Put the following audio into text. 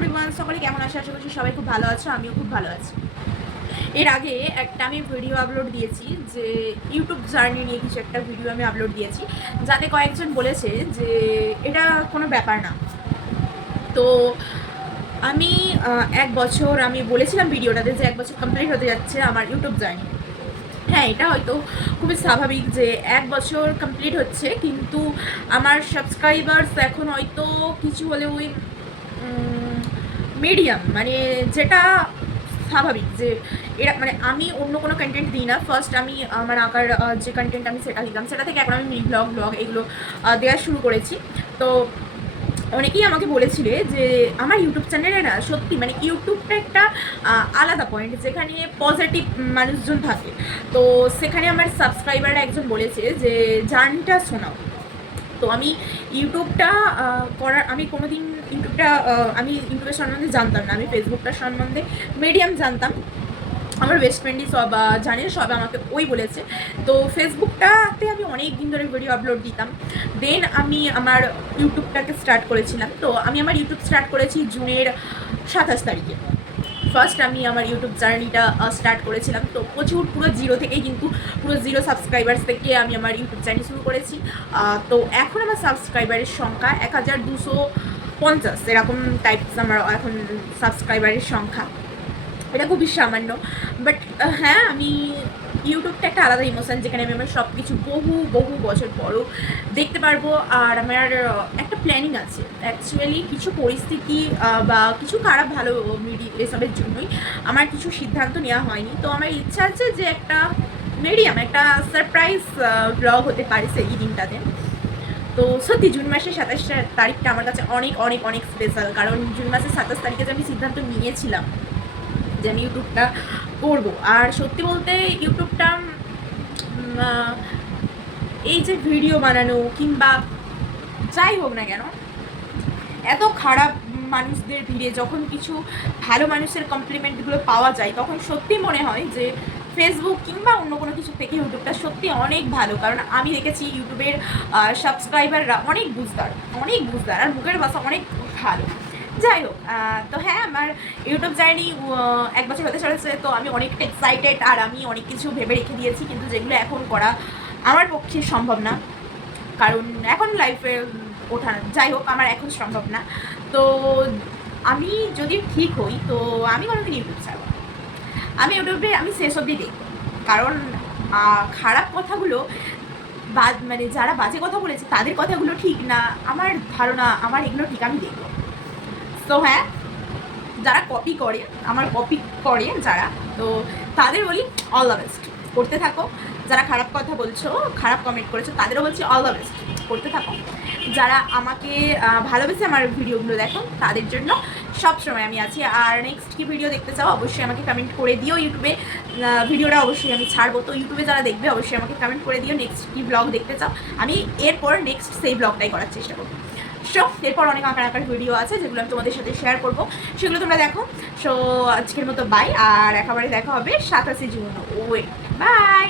Everyone সকলে কেমন আছে? আশা করছি সবাই খুব ভালো আছো, আমিও খুব ভালো আছি। এর আগে একটা আমি ভিডিও আপলোড দিয়েছি যে ইউটিউব জার্নি নিয়ে কিছু একটা ভিডিও আমি আপলোড দিয়েছি। যাতে কয়েকজন বলেছে যে এটা কোনো ব্যাপার না। তো আমি এক বছর আমি বলেছিলাম ভিডিওটাতে যে এক বছর কমপ্লিট হতে যাচ্ছে আমার ইউটিউব জার্নি হ্যাঁ এটা হয়তো খুবই স্বাভাবিক যে এক বছর কমপ্লিট হচ্ছে, কিন্তু আমার সাবস্ক্রাইবার্স এখন হয়তো কিছু হলে ওই মিডিয়াম মানে যেটা স্বাভাবিক যে এরা মানে আমি অন্য কোনো কন্টেন্ট দিই না। ফার্স্ট আমি আমার আঁকার যে কন্টেন্ট আমি সেটা দিতাম সেটা থেকে এখন আমি মিনি ব্লগ ব্লগ এগুলো দেওয়া শুরু করেছি। তো অনেকেই আমাকে বলেছিলে যে আমার ইউটিউব চ্যানেলে না, সত্যি মানে ইউটিউবটা একটা আলাদা পয়েন্ট যেখানে পজিটিভ মানুষজন থাকে। তো সেখানে আমার সাবস্ক্রাইবাররা একজন বলেছে যে জার্নিটা শোনাও। তো আমি ইউটিউবটা করার আমি কোনো দিন ইউটিউবটা আমি ইউটিউবের সম্বন্ধে জানতাম না আমি ফেসবুকটার সম্বন্ধে মিডিয়াম জানতাম। আমার বেস্ট ফ্রেন্ডই সব আহ, জানে সব আমাকে ওই বলেছে। তো ফেসবুকটাতে আমি অনেক দিন ধরে ভিডিও আপলোড দিতাম। দেন আমি আমার ইউটিউবটাকে স্টার্ট করেছিলাম। তো আমি আমার ইউটিউব স্টার্ট করেছি জুনের সাতাশ তারিখে। ফার্স্ট আমি আমার ইউটিউব জার্নিটা স্টার্ট করেছিলাম। তো প্রচুর পুরো জিরো থেকেই কিন্তু পুরো জিরো সাবস্ক্রাইবার্স থেকে আমি আমার ইউটিউব চ্যানেল শুরু করেছি। তো এখন আমার সাবস্ক্রাইবারের সংখ্যা এক হাজার দুশো পঞ্চাশ। এরকম টাইপস আমার এখন সাবস্ক্রাইবারের সংখ্যা। এটা খুবই সামান্য। বাট হ্যাঁ আমি ইউটিউবটা একটা আলাদা ইমোশন যেখানে আমি আমার সব কিছু বহু বহু বছর পরও দেখতে পারব। আর আমার একটা প্ল্যানিং আছে। অ্যাকচুয়ালি কিছু পরিস্থিতি বা কিছু খারাপ ভালো এসবের জন্যই আমার কিছু সিদ্ধান্ত নেওয়া হয়নি। তো আমার ইচ্ছা আছে যে একটা মিডিয়াম একটা সারপ্রাইজ ব্লগ হতে পারে সেই দিনটাতে। তো সত্যি জুন মাসের সাতাশ তারিখটা আমার কাছে অনেক অনেক অনেক স্পেশাল কারণ জুন মাসের সাতাশ তারিখে যে আমি সিদ্ধান্ত নিয়েছিলাম যে আমি ইউটিউবটা করব। আর সত্যি বলতে ইউটিউবটা এই যে ভিডিও বানানো কিংবা যাই হোক না কেন, এত খারাপ মানুষদের ভিড়ে যখন কিছু ভালো মানুষের কমপ্লিমেন্টগুলো পাওয়া যায়, তখন সত্যি মনে হয় যে ফেসবুক কিংবা অন্য কোনো কিছু থেকে ইউটিউবটা সত্যি অনেক ভালো। কারণ আমি দেখেছি ইউটিউবের সাবস্ক্রাইবাররা অনেক বুঝদার অনেক বুঝদার, আর মুখের ভাষা অনেক ভালো। যাই হোক তো হ্যাঁ আমার ইউটিউব জার্নি এক বছর হতে চলেছে, তো আমি অনেকটা এক্সাইটেড আর আমি অনেক কিছু ভেবে রেখে দিয়েছি, কিন্তু যেগুলো এখন করা আমার পক্ষে সম্ভব না। কারণ এখন লাইফে ওঠা, যাই হোক, আমার এখন সম্ভব না। তো আমি যদি ঠিক হই, তো আমি কোনোদিন ইউটিউব ছাড়বো। আমি ইউটিউবে আমি শেষ অবধি দেখব। কারণ খারাপ কথাগুলো বা মানে যারা বাজে কথা বলেছে, তাদের কথাগুলো ঠিক না, আমার ধারণা, আমার এগুলো ঠিক আমি দেখব। তো হ্যাঁ যারা কপি করে, আমার কপি করে যারা, তো তাদের বলি অল দ্য বেস্ট করতে থাকো। যারা খারাপ কথা বলছো, খারাপ কমেন্ট করেছ, তাদেরও বলছি অল দ্য বেস্ট করতে থাকো। যারা আমাকে ভালোবেসে আমার ভিডিওগুলো দেখো, তাদের জন্য সব সময় আমি আছি। আর নেক্সট কি ভিডিও দেখতে চাও, অবশ্যই আমাকে কমেন্ট করে দিও ইউটিউবে ভিডিওটা অবশ্যই আমি ছাড়বো। তো ইউটিউবে যারা দেখবে, অবশ্যই আমাকে কমেন্ট করে দিও। নেক্সট কি ব্লগ দেখতে চাও, আমি এরপর নেক্সট সেই ব্লগটাই করার চেষ্টা করব। সো এরপর অনেক আঁকার আঁকার ভিডিও আছে যেগুলো আমি তোমাদের সাথে শেয়ার করব। সেগুলো তোমরা দেখো। সো আজকের মতো বাই আর একেবারে দেখা হবে সাতাশে জুন ওয়ে বাই